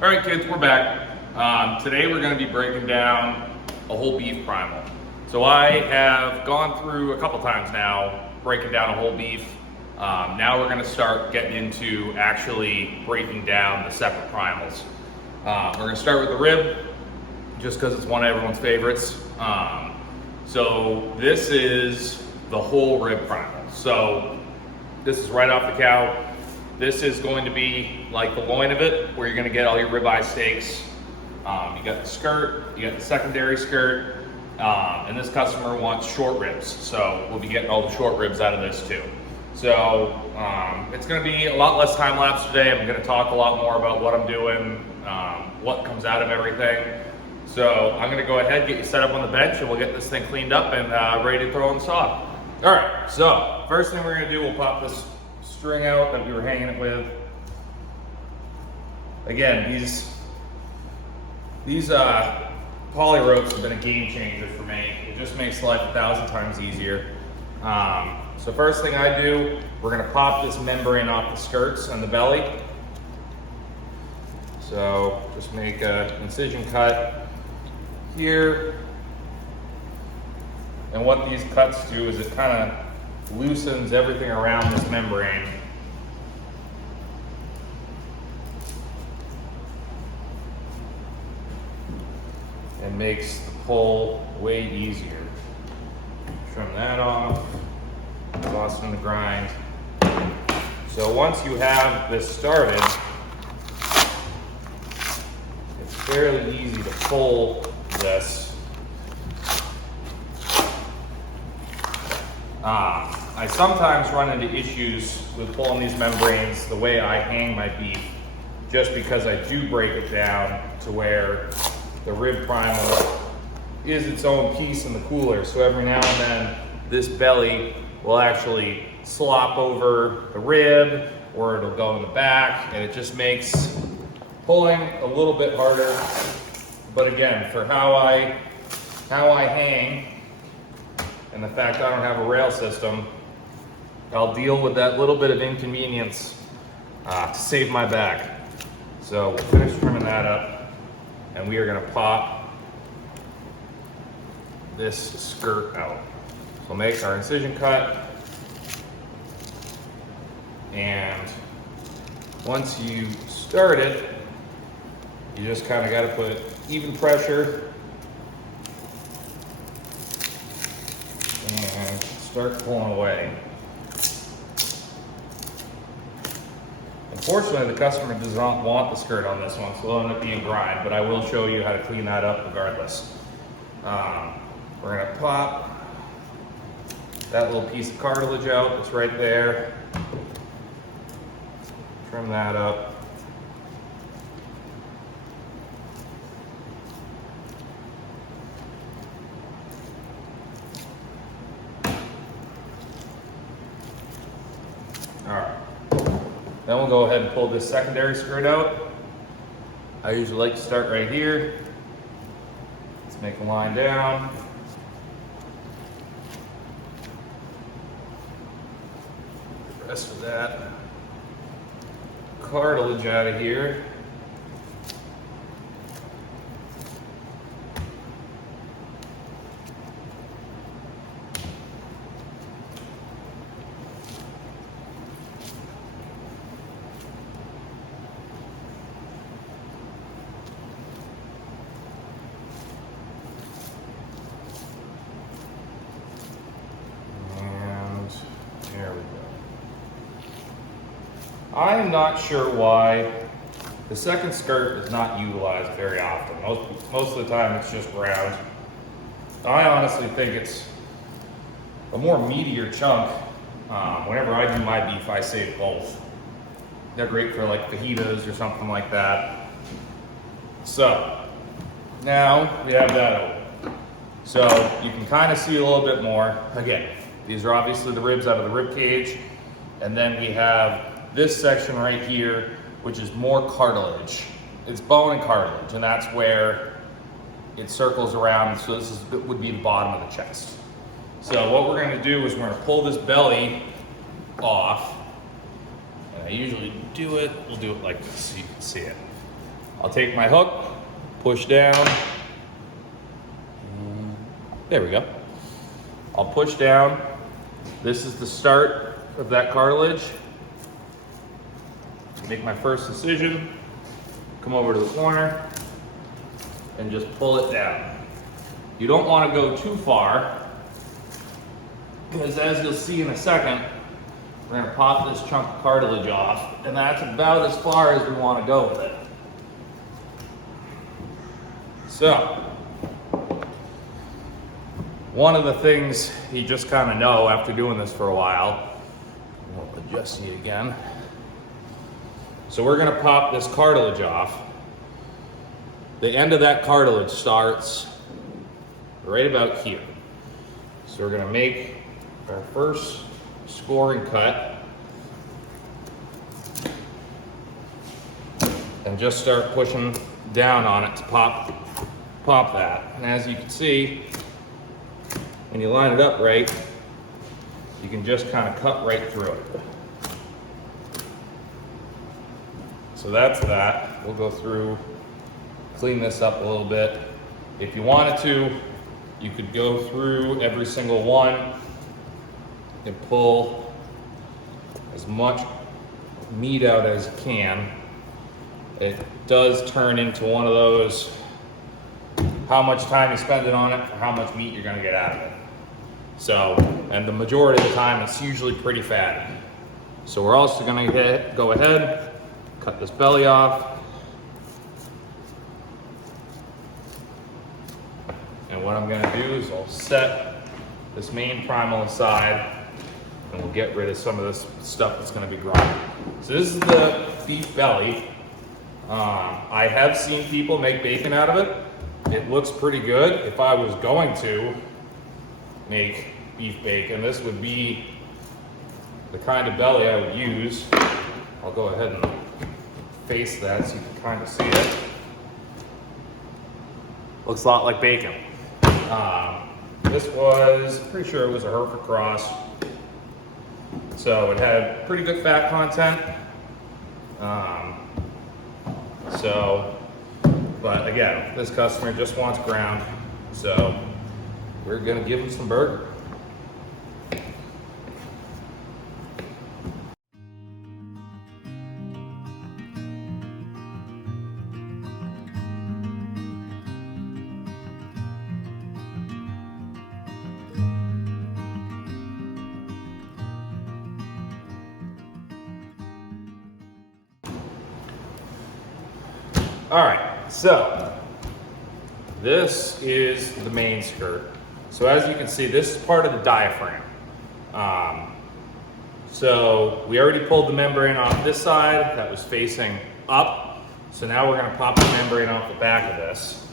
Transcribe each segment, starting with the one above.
All right, kids, we're back. Today we're going to be breaking down a whole beef primal. So I have gone through a couple times now breaking down a whole beef. Now we're going to start getting into actually breaking down the separate primals. We're going to start with the rib, just because it's one of everyone's favorites. So this is the whole rib primal. So this is right off the cow. This is going to be like the loin of it, where you're going to get all your ribeye steaks. You got the skirt, you got the secondary skirt, and this customer wants short ribs, so we'll be getting all the short ribs out of this too. So it's going to be a lot less time lapse today. I'm going to talk a lot more about what I'm doing, what comes out of everything. So I'm going to go ahead, get you set up on the bench, and we'll get this thing cleaned up and ready to throw in the saw. All right, so first thing we're going to do, we'll pop this string out that we were hanging it with. Again, these poly ropes have been a game changer for me. It just makes life 1,000 times easier. So first thing I do, we're gonna pop this membrane off the skirts and the belly. So just make an incision cut here. And what these cuts do is it kind of loosens everything around this membrane. And makes the pull way easier. Trim that off, toss it in the grind. So once you have this started, it's fairly easy to pull this. I sometimes run into issues with pulling these membranes the way I hang my beef, just because I do break it down to where the rib primal is its own piece in the cooler. So every now and then, this belly will actually slop over the rib, or it'll go in the back, and it just makes pulling a little bit harder. But again, for how I hang, and the fact I don't have a rail system, I'll deal with that little bit of inconvenience to save my back. So we'll finish trimming that up, and we are gonna pop this skirt out. We'll make our incision cut, and once you start it, you just kind of gotta put even pressure and start pulling away. Unfortunately, the customer does not want the skirt on this one, so it'll end up being grind, but I will show you how to clean that up regardless. We're gonna pop that little piece of cartilage out that's right there. Trim that up. All right. Then we'll go ahead and pull this secondary skirt out. I usually like to start right here. Let's make a line down. Get the rest of that cartilage out of here. I'm not sure why the second skirt is not utilized very often. Most of the time it's just round. I honestly think it's a more meatier chunk. Whenever I do my beef, I save both. They're great for like fajitas or something like that. So now we have that open. So you can kind of see a little bit more. Again, these are obviously the ribs out of the rib cage. And then we have this section right here, which is more cartilage. It's bone and cartilage, and that's where it circles around. So this would be the bottom of the chest. So what we're gonna do is we're gonna pull this belly off. And I usually do it, we'll do it like this so you can see it. I'll take my hook, push down. There we go. I'll push down. This is the start of that cartilage. Make my first incision, come over to the corner, and just pull it down. You don't want to go too far, because as you'll see in a second, we're going to pop this chunk of cartilage off, and that's about as far as we want to go with it. So, one of the things you just kind of know after doing this for a while, we'll adjust it again. So we're going to pop this cartilage off. The end of that cartilage starts right about here. So we're going to make our first scoring cut and just start pushing down on it to pop that. And as you can see, when you line it up right, you can just kind of cut right through it. So that's that. We'll go through, clean this up a little bit. If you wanted to, you could go through every single one and pull as much meat out as you can. It does turn into one of those, how much time you spend it on it, or how much meat you're gonna get out of it. So, and the majority of the time, it's usually pretty fatty. So we're also gonna go ahead, cut this belly off. And what I'm gonna do is I'll set this main primal aside, and we'll get rid of some of this stuff that's gonna be grinding. So this is the beef belly. I have seen people make bacon out of it. It looks pretty good. If I was going to make beef bacon, this would be the kind of belly I would use. I'll go ahead and face that so you can kind of see it. Looks a lot like bacon. This was, pretty sure it was a Hereford Cross. So it had pretty good fat content. But again, this customer just wants ground. So we're gonna give him some burger. All right, so this is the main skirt. So as you can see, this is part of the diaphragm. So we already pulled the membrane off this side that was facing up. So now we're gonna pop the membrane off the back of this.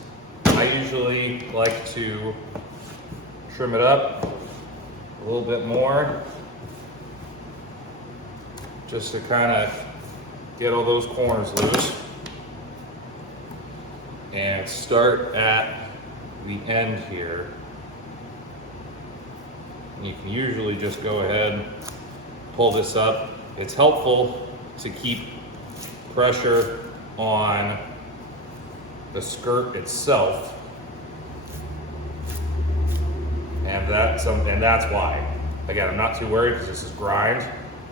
I usually like to trim it up a little bit more, just to kind of get all those corners loose. And start at the end here. You can usually just go ahead, pull this up. It's helpful to keep pressure on the skirt itself. And that's why. Again, I'm not too worried because this is grind,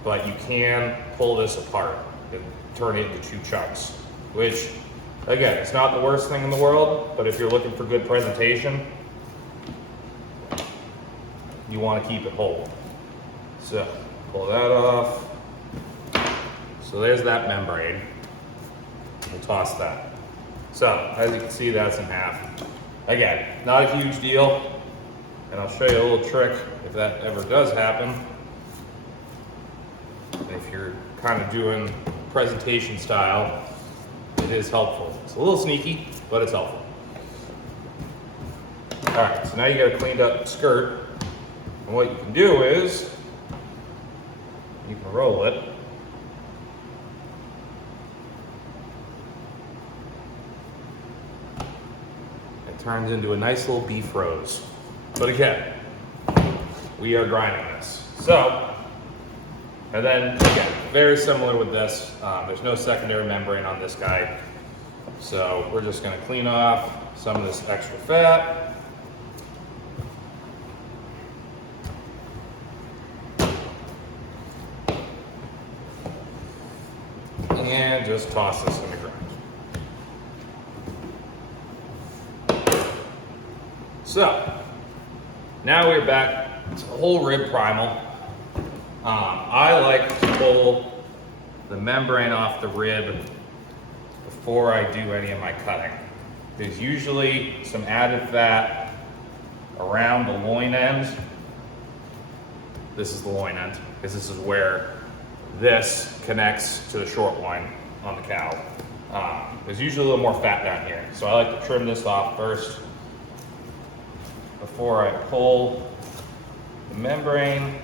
but you can pull this apart and turn it into two chunks, which, again, it's not the worst thing in the world, but if you're looking for good presentation, you want to keep it whole. So, pull that off. So there's that membrane. We'll toss that. So, as you can see, that's in half. Again, not a huge deal, and I'll show you a little trick if that ever does happen. If you're kind of doing presentation style, it is helpful. It's a little sneaky, but it's helpful. All right, so now you got a cleaned up skirt. And what you can do is, you can roll it. It turns into a nice little beef rose. But again, we are grinding this. So, and then again, very similar with this. There's no secondary membrane on this guy. So we're just gonna clean off some of this extra fat. And just toss this in the ground. So now we're back to the whole rib primal. I like to pull the membrane off the rib before I do any of my cutting. There's usually some added fat around the loin end. This is the loin end, because this is where this connects to the short loin on the cow. There's usually a little more fat down here. So I like to trim this off first before I pull the membrane.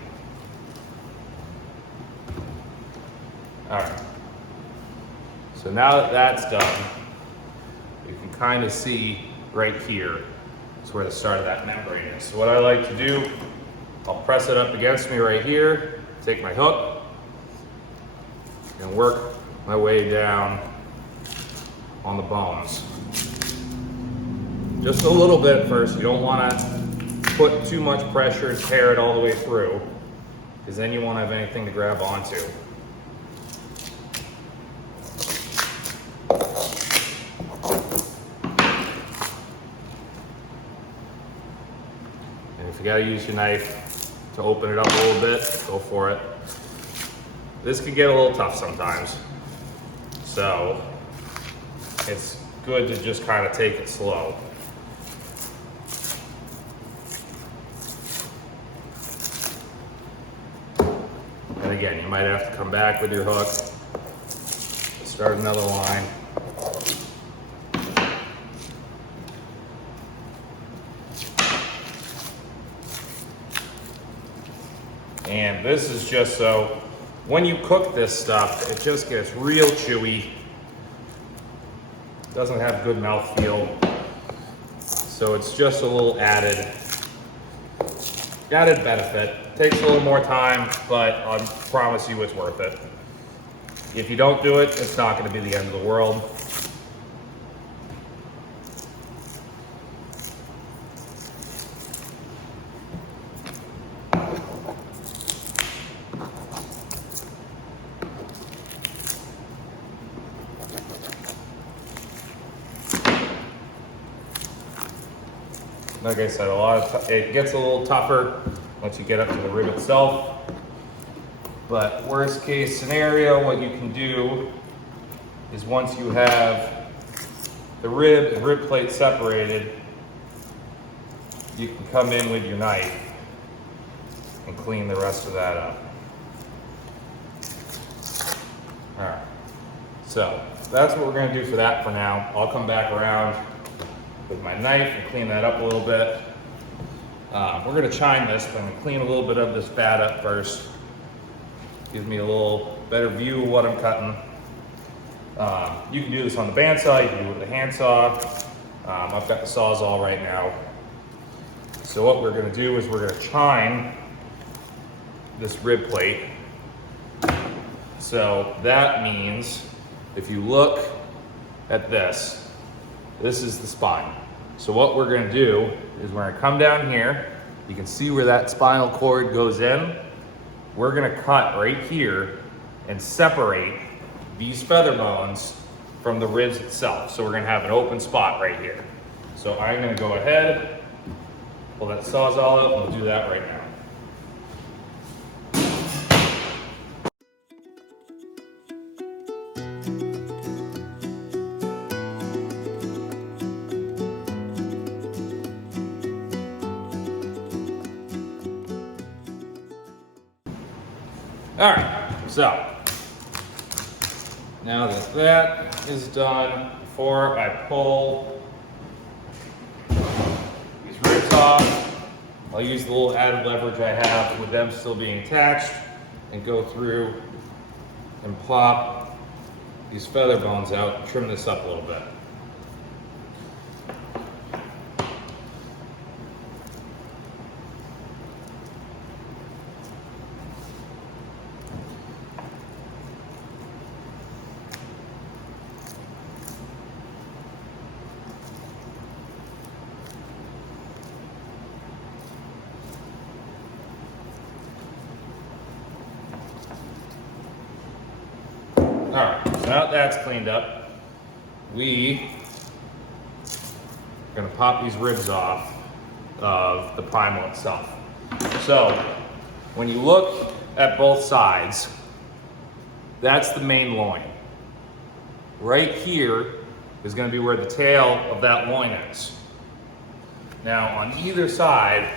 All right. So now that that's done, you can kind of see right here is where the start of that membrane is. So what I like to do, I'll press it up against me right here, take my hook, and work my way down on the bones. Just a little bit first. You don't want to put too much pressure and tear it all the way through, because then you won't have anything to grab onto. And if you got to use your knife to open it up a little bit, go for it. This can get a little tough sometimes, so it's good to just kind of take it slow. And again, you might have to come back with your hook, start another line. And this is just so when you cook this stuff, it just gets real chewy. Doesn't have good mouthfeel. So it's just a little added benefit. Takes a little more time, but I promise you it's worth it. If you don't do it, it's not going to be the end of the world. Like I said, it gets a little tougher once you get up to the rib itself. But worst case scenario, what you can do is once you have the rib and rib plate separated, you can come in with your knife and clean the rest of that up. All right, so that's what we're gonna do for that for now. I'll come back around with my knife and clean that up a little bit. We're gonna chine this, but I'm gonna clean a little bit of this fat up first. Gives me a little better view of what I'm cutting. You can do this on the bandsaw, you can do it with a handsaw. I've got the Sawzall right now. So what we're gonna do is we're gonna chine this rib plate. So that means if you look at this, this is the spine. So what we're gonna do is we're gonna come down here. You can see where that spinal cord goes in. We're gonna cut right here and separate these feather bones from the ribs itself. So we're gonna have an open spot right here. So I'm gonna go ahead, pull that Sawzall out, and we'll do that right now. All right, so now that that is done, before I pull these ribs off, I'll use the little added leverage I have with them still being attached and go through and plop these feather bones out and trim this up a little bit. now that that's cleaned up, we are gonna pop these ribs off of the primal itself. So when you look at both sides, that's the main loin. Right here is gonna be where the tail of that loin is. Now on either side,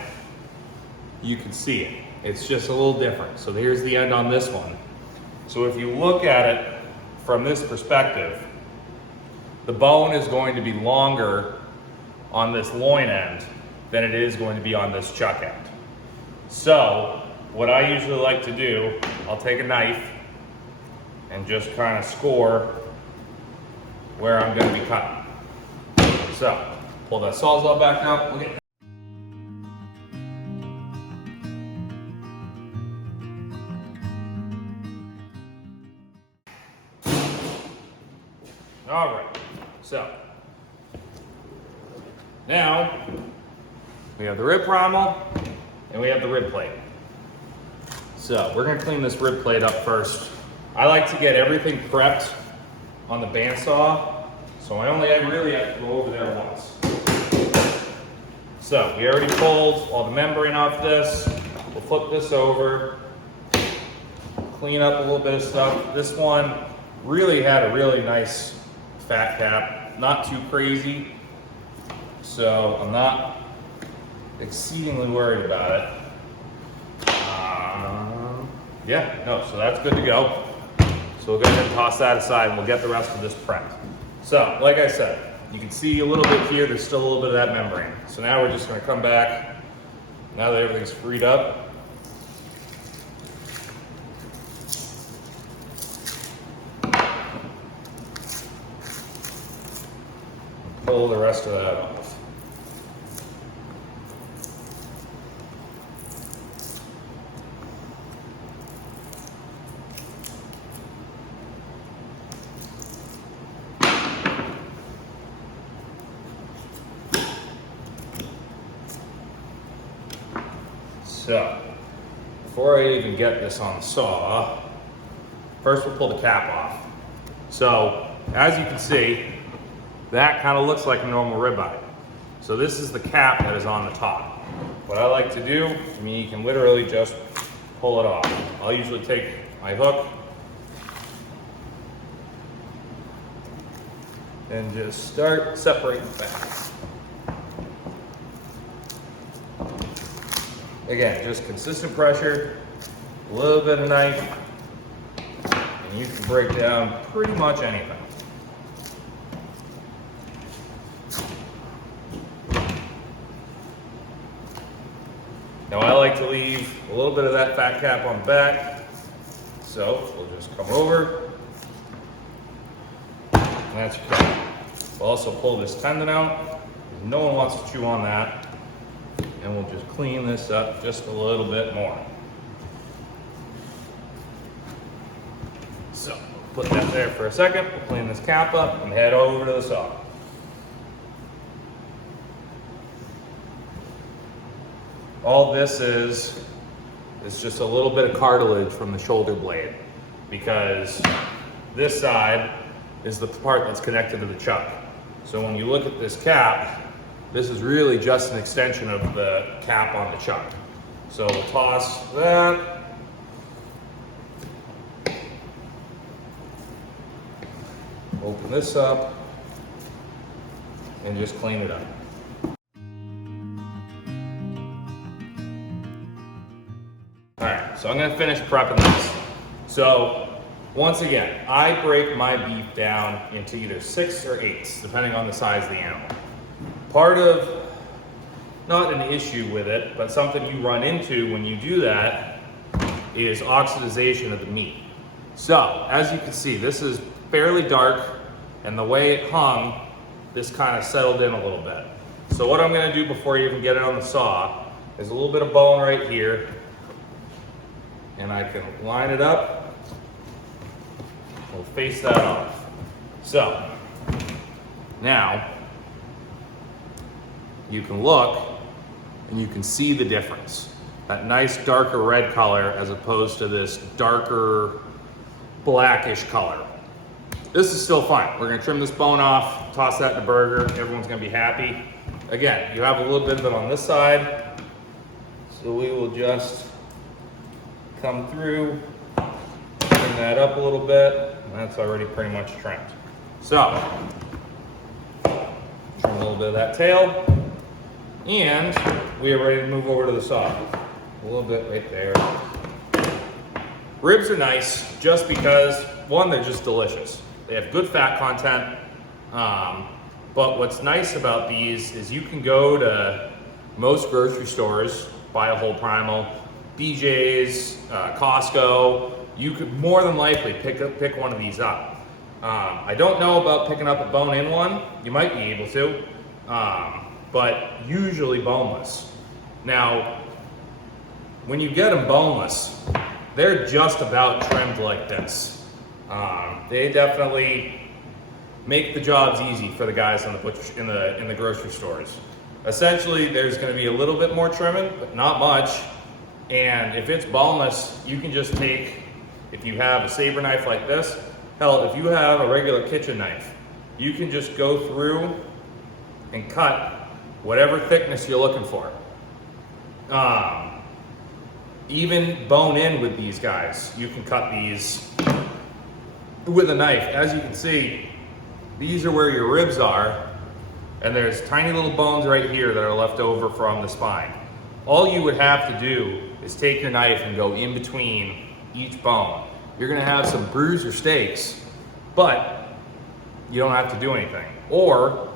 you can see it. It's just a little different. So here's the end on this one. So if you look at it from this perspective, the bone is going to be longer on this loin end than it is going to be on this chuck end. So what I usually like to do, I'll take a knife and just kind of score where I'm going to be cutting. So pull that sawzall back up. Look at all right, so now we have the rib primal and we have the rib plate. So we're gonna clean this rib plate up first. I like to get everything prepped on the bandsaw, so I really have to go over there once. So we already pulled all the membrane off this. We'll flip this over, clean up a little bit of stuff. This one really had a really nice fat cap, not too crazy, so I'm not exceedingly worried about it. So that's good to go. So we'll go ahead and toss that aside and we'll get the rest of this prepped. So, like I said, you can see a little bit here, there's still a little bit of that membrane. So now we're just gonna come back, now that everything's freed up, pull the rest of that off. So, before I even get this on the saw, first we'll pull the cap off. So, as you can see, that kind of looks like a normal ribeye. So this is the cap that is on the top. What I like to do, you can literally just pull it off. I'll usually take my hook and just start separating the back. Again, just consistent pressure, a little bit of knife, and you can break down pretty much anything. Now I like to leave a little bit of that fat cap on the back, so we'll just come over, and that's your cap. We'll also pull this tendon out, no one wants to chew on that. And we'll just clean this up just a little bit more. So, put that there for a second, we'll clean this cap up and head over to the saw. All this is just a little bit of cartilage from the shoulder blade, because this side is the part that's connected to the chuck. So when you look at this cap, this is really just an extension of the cap on the chuck. So we'll toss that. Open this up and just clean it up. All right, so I'm gonna finish prepping this. So once again, I break my beef down into either 6 or 8s, depending on the size of the animal. Part of, not an issue with it, but something you run into when you do that is oxidization of the meat. So, as you can see, this is fairly dark, and the way it hung, this kind of settled in a little bit. So what I'm gonna do before you even get it on the saw is a little bit of bone right here, and I can line it up. We'll face that off. So, now, you can look and you can see the difference. That nice darker red color as opposed to this darker blackish color. this is still fine. We're gonna trim this bone off, toss that in the burger, everyone's gonna be happy. Again, you have a little bit of it on this side, so we will just come through, trim that up a little bit, and that's already pretty much trimmed. So, trim a little bit of that tail, and we are ready to move over to the saw. A little bit right there. Ribs are nice just because, one, they're just delicious. They have good fat content, but what's nice about these is you can go to most grocery stores, buy a whole primal, BJ's, Costco. You could more than likely pick one of these up. I don't know about picking up a bone-in one. You might be able to, but usually boneless. Now, when you get them boneless, they're just about trimmed like this. They definitely make the jobs easy for the guys in the grocery stores. Essentially, there's going to be a little bit more trimming, but not much. And if it's boneless, you can just take, if you have a saber knife like this, hell, if you have a regular kitchen knife, you can just go through and cut whatever thickness you're looking for. Even bone in with these guys, you can cut these with a knife. As you can see, these are where your ribs are, and there's tiny little bones right here that are left over from the spine. All you would have to do is take your knife and go in between each bone. You're gonna have some bruiser steaks, but you don't have to do anything. Or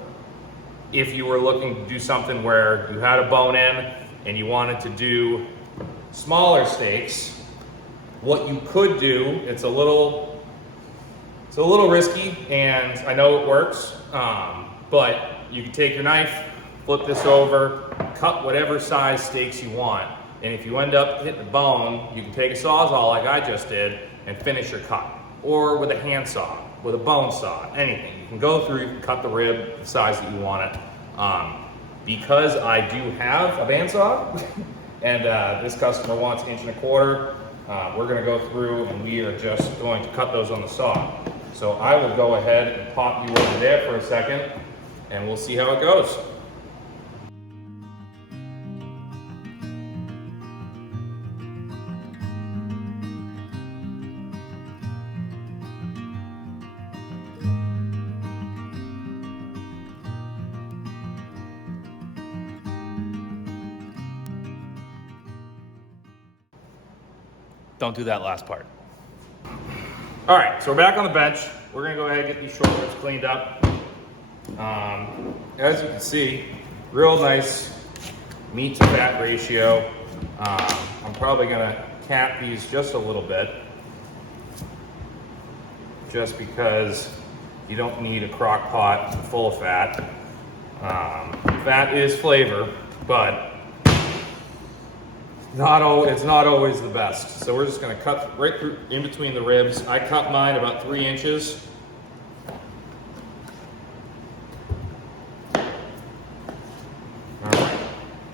if you were looking to do something where you had a bone in and you wanted to do smaller steaks, what you could do, it's a little risky, and I know it works, but you can take your knife, flip this over, cut whatever size steaks you want, and if you end up hitting the bone, you can take a Sawzall like I just did and finish your cut. Or with a handsaw, with a bone saw, anything. You can go through, you can cut the rib the size that you want it. Because I do have a bandsaw, and this customer wants 1.25 inch, we're gonna go through and we are just going to cut those on the saw. So I will go ahead and pop you over there for a second, and we'll see how it goes. Don't do that last part. All right, so we're back on the bench. We're gonna go ahead and get these short ribs cleaned up. As you can see, real nice meat to fat ratio. I'm probably gonna cap these just a little bit, just because you don't need a crock pot full of fat. Fat is flavor, but it's not always the best. So we're just gonna cut right through in between the ribs. I cut mine about 3 inches. All right,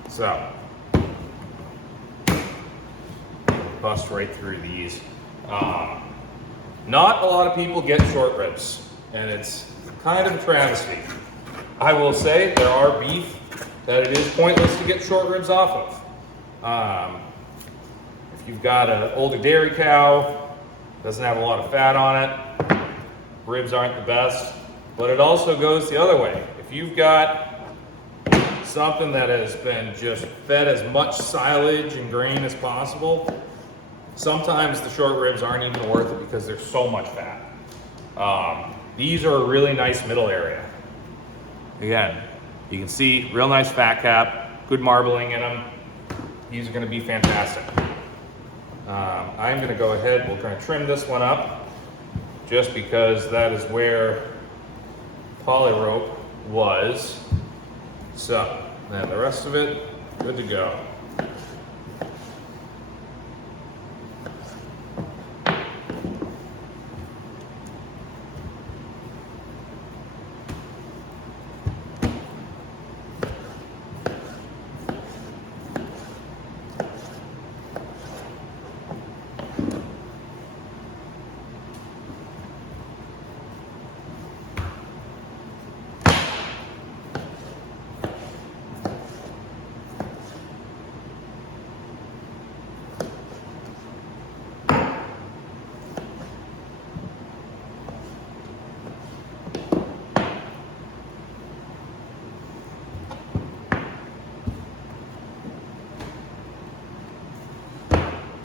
so bust right through these. Not a lot of people get short ribs, and it's kind of a travesty. I will say there are beef that it is pointless to get short ribs off of. If you've got an older dairy cow, doesn't have a lot of fat on it, ribs aren't the best, but it also goes the other way. If you've got something that has been just fed as much silage and grain as possible, sometimes the short ribs aren't even worth it because there's so much fat. These are a really nice middle area. Again, you can see real nice fat cap, good marbling in them. These are going to be fantastic. I'm going to go ahead, we're going to trim this one up just because that is where poly rope was. So, then the rest of it, good to go.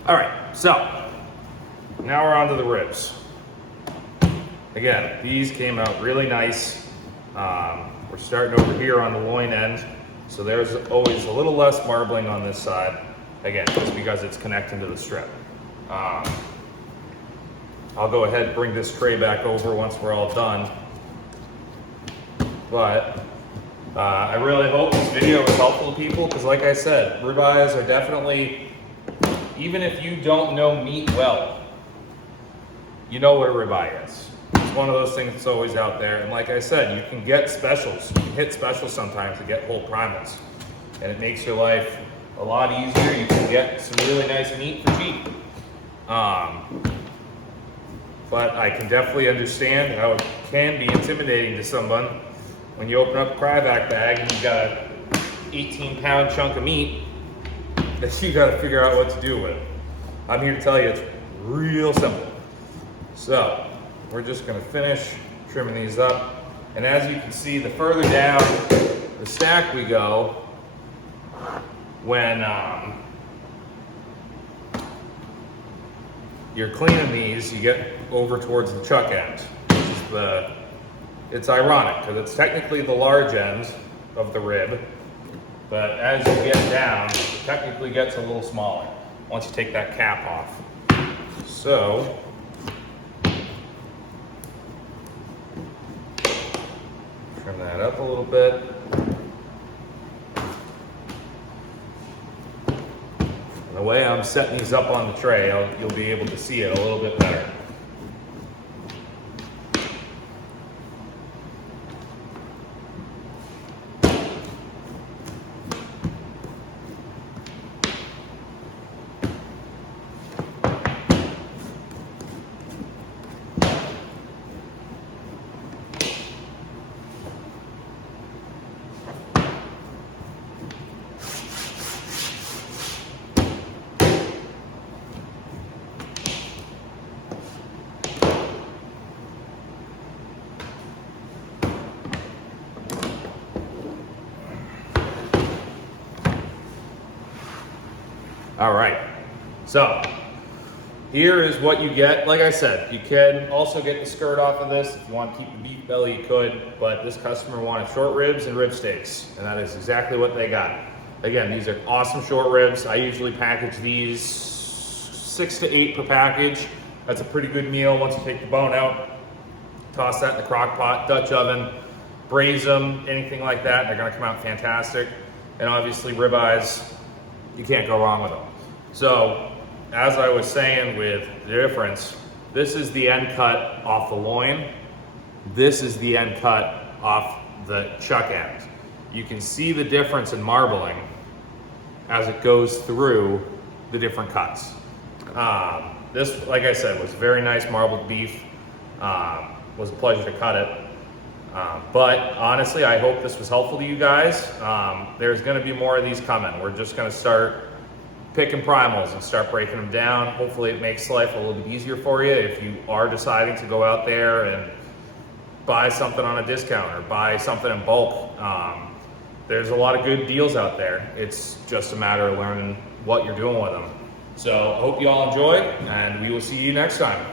All right, so now we're on to the ribs. Again, these came out really nice. We're starting over here on the loin end, so there's always a little less marbling on this side. Again, just because it's connecting to the strip. I'll go ahead and bring this tray back over once we're all done. But I really hope this video was helpful to people, because like I said, ribeyes are definitely, even if you don't know meat well, you know what a ribeye is. It's one of those things that's always out there. And like I said, you can get specials. You can hit specials sometimes to get whole primals. And it makes your life a lot easier. You can get some really nice meat for cheap. But I can definitely understand how it can be intimidating to someone when you open up a cryovac bag and you've got an 18-pound chunk of meat that you got to figure out what to do with. I'm here to tell you it's real simple. So we're just going to finish trimming these up. And as you can see, the further down the stack we go, when you're cleaning these, you get over towards the chuck end, which is it's ironic because it's technically the large end of the rib, but as you get down, it technically gets a little smaller once you take that cap off. So trim that up a little bit. And the way I'm setting these up on the tray, you'll be able to see it a little bit better. All right, so here is what you get. Like I said, you can also get the skirt off of this. If you want to keep the beef belly, you could, but this customer wanted short ribs and rib steaks, and that is exactly what they got. Again, these are awesome short ribs. I usually package these 6 to 8 per package. That's a pretty good meal once you take the bone out. Toss that in the crock pot, Dutch oven, braise them, anything like that. They're gonna come out fantastic. And obviously ribeyes, you can't go wrong with them. So, as I was saying with the difference, this is the end cut off the loin. This is the end cut off the chuck end. You can see the difference in marbling as it goes through the different cuts. This, like I said, was very nice marbled beef. Was a pleasure to cut it. But honestly, I hope this was helpful to you guys. There's gonna be more of these coming. We're just gonna start picking primals and start breaking them down. Hopefully it makes life a little bit easier for you if you are deciding to go out there and buy something on a discount or buy something in bulk. There's a lot of good deals out there. It's just a matter of learning what you're doing with them. So I hope you all enjoy, and we will see you next time.